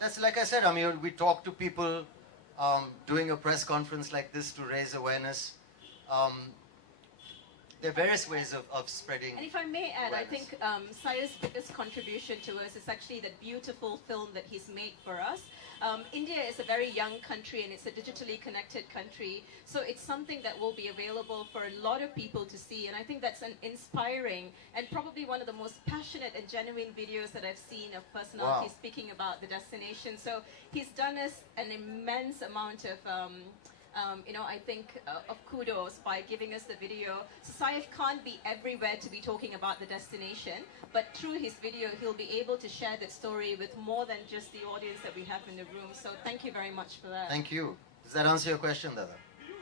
That's like I said, I mean, we talk to people doing a press conference like this to raise awareness. Um, there are various ways of spreading. And if I may add, awareness. I think Saif's biggest contribution to us is actually that beautiful film that he's made for us. India is a very young country and it's a digitally connected country, so it's something that will be available for a lot of people to see, and I think that's an inspiring and probably one of the most passionate and genuine videos that I've seen of personalities speaking about the destination. So he's done us an immense amount of I think of kudos by giving us the video. So Saif can't be everywhere to be talking about the destination, but through his video he'll be able to share that story with more than just the audience that we have in the room. So thank you very much for that. Thank you. Does that answer your question, Dada? Do you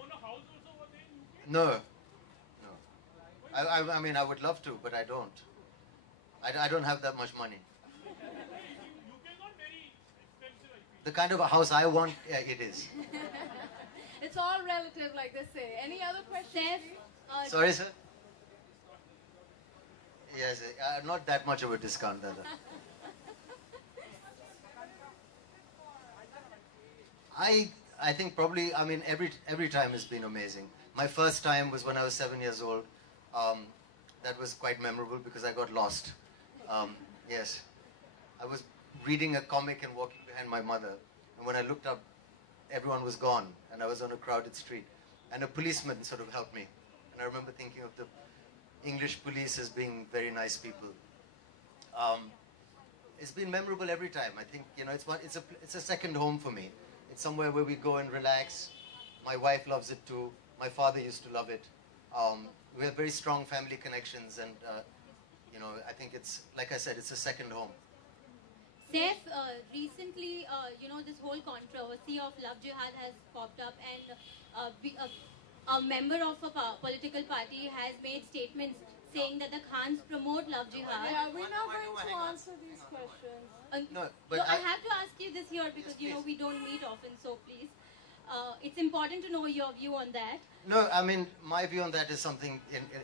own a house also over there in UK? No. I mean, I would love to, but I don't. I don't have that much money. UK is not very expensive, I feel. The kind of a house I want, yeah, it is. It's all relative, like they say. Any other questions? Saif, Sorry, sir? Yes, not that much of a discount, Dada. I think probably, I mean, every time has been amazing. My first time was when I was 7 years old. That was quite memorable because I got lost. Yes. I was reading a comic and walking behind my mother. And when I looked up, everyone was gone. And I was on a crowded street. And a policeman sort of helped me. And I remember thinking of the English police as being very nice people. It's been memorable every time. I think, you know, it's a second home for me. It's somewhere where we go and relax. My wife loves it too. My father used to love it. We have very strong family connections, and you know, I think it's, like I said, it's a second home. Saif, recently, this whole controversy of love jihad has popped up, and a member of a political party has made statements saying that the Khans promote love jihad. Yeah, we're not going to answer these questions. No, but I have to ask you this here because, Yes, we don't meet often, so please. It's important to know your view on that. No, I mean, my view on that is something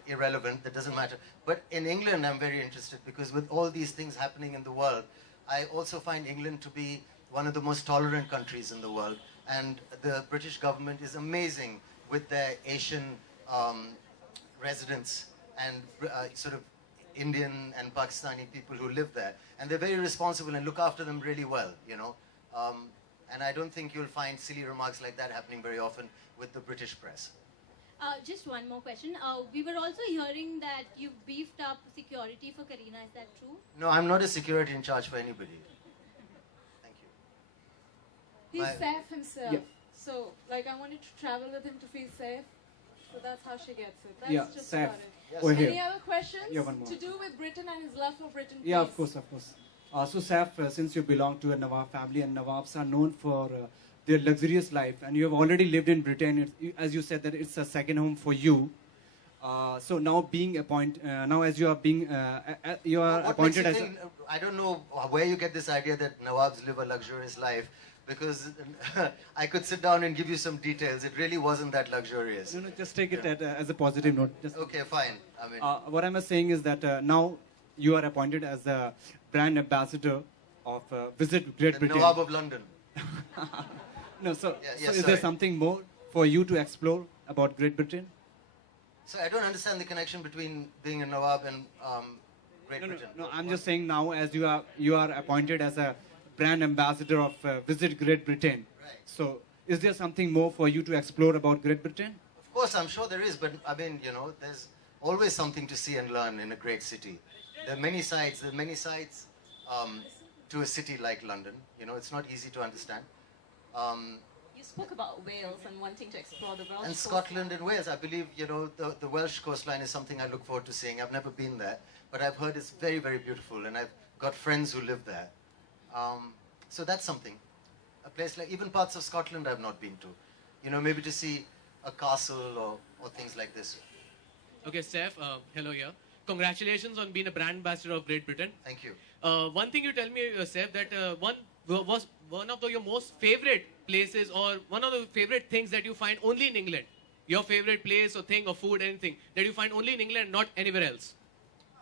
irrelevant, that doesn't matter. But in England, I'm very interested because with all these things happening in the world, I also find England to be one of the most tolerant countries in the world. And the British government is amazing with their Asian residents and sort of Indian and Pakistani people who live there. And they're very responsible and look after them really well, you know. And I don't think you'll find silly remarks like that happening very often with the British press. Just one more question. We were also hearing that you've beefed up security for Kareena. Is that true? No, I'm not a security in charge for anybody. Thank you. He's Saif himself. Yeah. So, like, I wanted to travel with him to feel safe. So that's how she gets it. That's Yeah, just Saif. about it. Yes. Over Any here. other questions? Yeah, one more. To do with Britain and his love for Britain? Yeah, please? of course, of course. So Saif, since you belong to a Nawab family and Nawabs are known for their luxurious life, and you have already lived in Britain, as you said that it's a second home for you. So now being now as you are being, you are What appointed makes as you think, I don't know where you get this idea that Nawabs live a luxurious life, because I could sit down and give you some details. It really wasn't that luxurious. No, just take it as a positive note. Just, Okay, fine. I mean, what I'm saying is that now you are appointed as the brand ambassador of Visit Great the Britain. Nawab of London. No, so, Yeah, so yes, is there sorry. something more for you to explore about Great Britain? So I don't understand the connection between being a Nawab and Great No, Britain. I'm just saying now as you are appointed as a brand ambassador of Visit Great Britain. Right. So is there something more for you to explore about Great Britain? Of course, I'm sure there is, but I mean, you know, there's always something to see and learn in a great city. There are many sides. To a city like London. You know, it's not easy to understand. You spoke about Wales and wanting to explore the Welsh And coast. Scotland and Wales, I believe, you know, the Welsh coastline is something I look forward to seeing. I've never been there, but I've heard it's very, very beautiful, and I've got friends who live there. So that's something. A place like, even parts of Scotland I've not been to. You know, maybe to see a castle or things like this. Okay, Saif, hello here. Congratulations on being a brand ambassador of Great Britain. Thank you. One thing you tell me, Saif, that one of your most favorite places or one of the favorite things that you find only in England. Your favorite place or thing or food, anything that you find only in England, not anywhere else.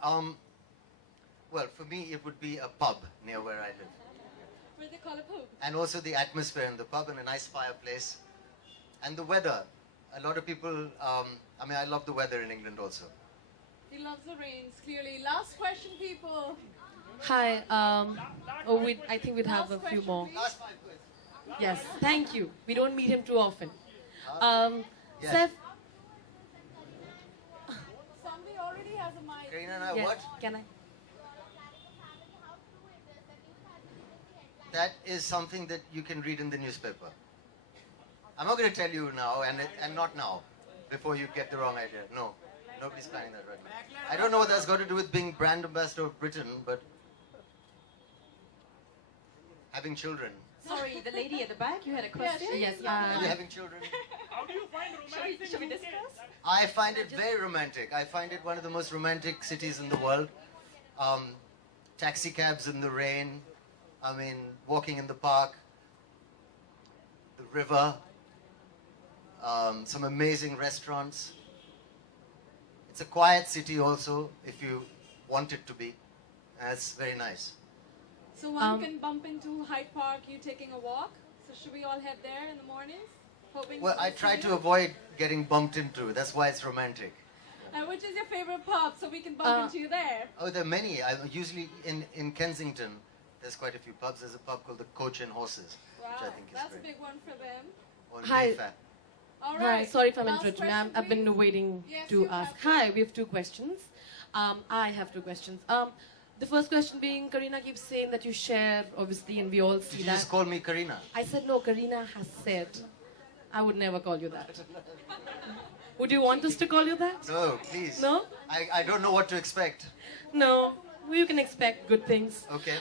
Well, for me, it would be a pub near where I live. For the color pub. And also the atmosphere in the pub and a nice fireplace. And the weather. A lot of people, I mean, I love the weather in England also. He loves the rains, clearly. Last question, people. Hi. I think we'd have a few more. Last 5 questions. Yes. Thank you. We don't meet him too often. Yes. Seth, Somebody already has a mic. Karina and I, yes, what? can I? That is something that you can read in the newspaper. I'm not going to tell you now, and not now, before you get the wrong idea. No, nobody's planning that right now. I don't know what that's got to do with being brand ambassador of Britain, but having children. Sorry, the lady at the back, you had a question? Yes. Are you having children? How do you find romance Shall we in UK? discuss? I find it very romantic. I find it one of the most romantic cities in the world. Taxi cabs in the rain. I mean, walking in the park. The river. Some amazing restaurants. It's a quiet city also, if you want it to be. And it's very nice. So one can bump into Hyde Park, you taking a walk. So should we all head there in the mornings? Hoping Well, I see try you? to avoid getting bumped into. That's why it's romantic. And which is your favorite pub so we can bump into you there? Oh, there are many. I'm usually in Kensington. There's quite a few pubs. There's a pub called the Coach and Horses, Wow, which I think is that's great. a big one for them. Or Hi. Mayfair. All Hi. right. Sorry if I'm Last interrupting. question, I've been please. waiting Yes, to you ask. have to. Hi. We have 2 questions. I have 2 questions. The first question being, Karina keeps saying that you share, obviously, and we all Did see you that. just call me Karina? I said no. Karina has said. I would never call you that. Would you want us to call you that? No, please. No? I don't know what to expect. No. You can expect good things. Okay.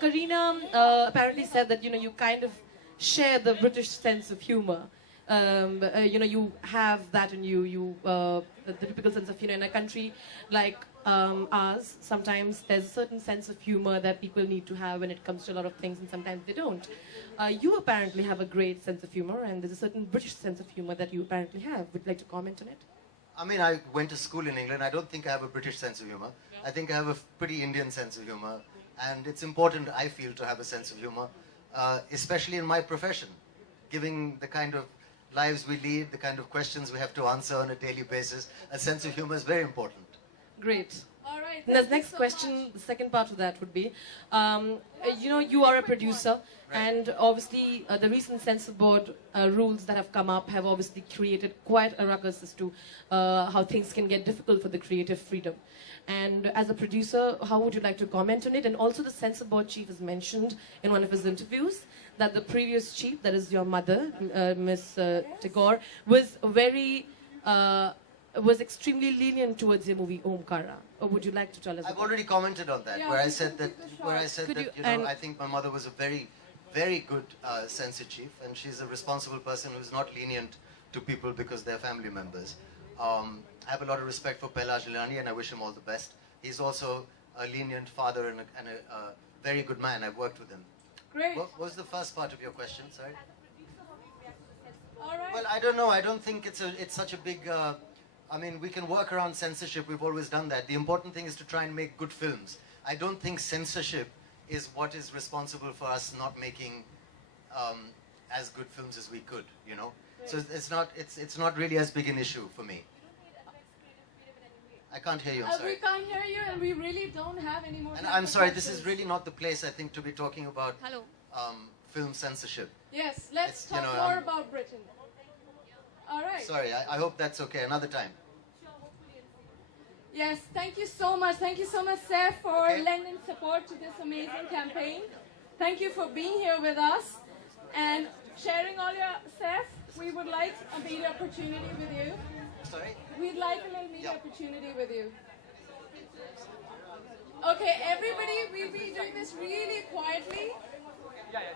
Karina apparently said that you kind of share the British sense of humor. You have that in you. The typical sense of in a country like ours. Sometimes there's a certain sense of humor that people need to have when it comes to a lot of things, and sometimes they don't. You apparently have a great sense of humor, and there's a certain British sense of humor that you apparently have. Would you like to comment on it? I mean, I went to school in England. I don't think I have a British sense of humor. I think I have a pretty Indian sense of humor. And it's important, I feel, to have a sense of humor, especially in my profession. Given the kind of lives we lead, the kind of questions we have to answer on a daily basis, a sense of humor is very important. Great. All right. The thank you next so question, much. the second part of that would be, you are a producer, and obviously the recent censor board rules that have come up have obviously created quite a ruckus as to how things can get difficult for the creative freedom. And as a producer, how would you like to comment on it? And also the censor board chief has mentioned in one of his interviews that the previous chief, that is your mother, Miss Tagore, was extremely lenient towards the movie Omkara. Or would you like to tell us? I've about already commented on that, Yeah, where I we said can that, keep it where I short. said Could that, you- you know, and- I think my mother was a very, very good censor chief, and she's a responsible person who's not lenient to people because they're family members. I have a lot of respect for Pehla Jilani, and I wish him all the best. He's also a lenient father and a very good man. I've worked with him. Great. What was the first part of your question? Sorry. All right. Well, I don't know. I don't think it's such a big. I mean, we can work around censorship. We've always done that. The important thing is to try and make good films. I don't think censorship is what is responsible for us not making as good films as we could. You know. So it's not really as big an issue for me. I can't hear you. I'm We sorry. can't hear you, and we really don't have any more. And time I'm for sorry. This questions. is really not the place, I think, to be talking about Hello. film censorship. Yes, let's It's, you talk know, more I'm- about Britain. All right. Sorry. I hope that's okay. Another time. Yes, thank you so much. Thank you so much, Saif, for Okay. lending support to this amazing campaign. Thank you for being here with us and sharing all your Saif. We would like a media opportunity with you. Sorry. We'd like a little media Yeah. opportunity with you. Okay, everybody, we'll be doing this really quietly. Yeah.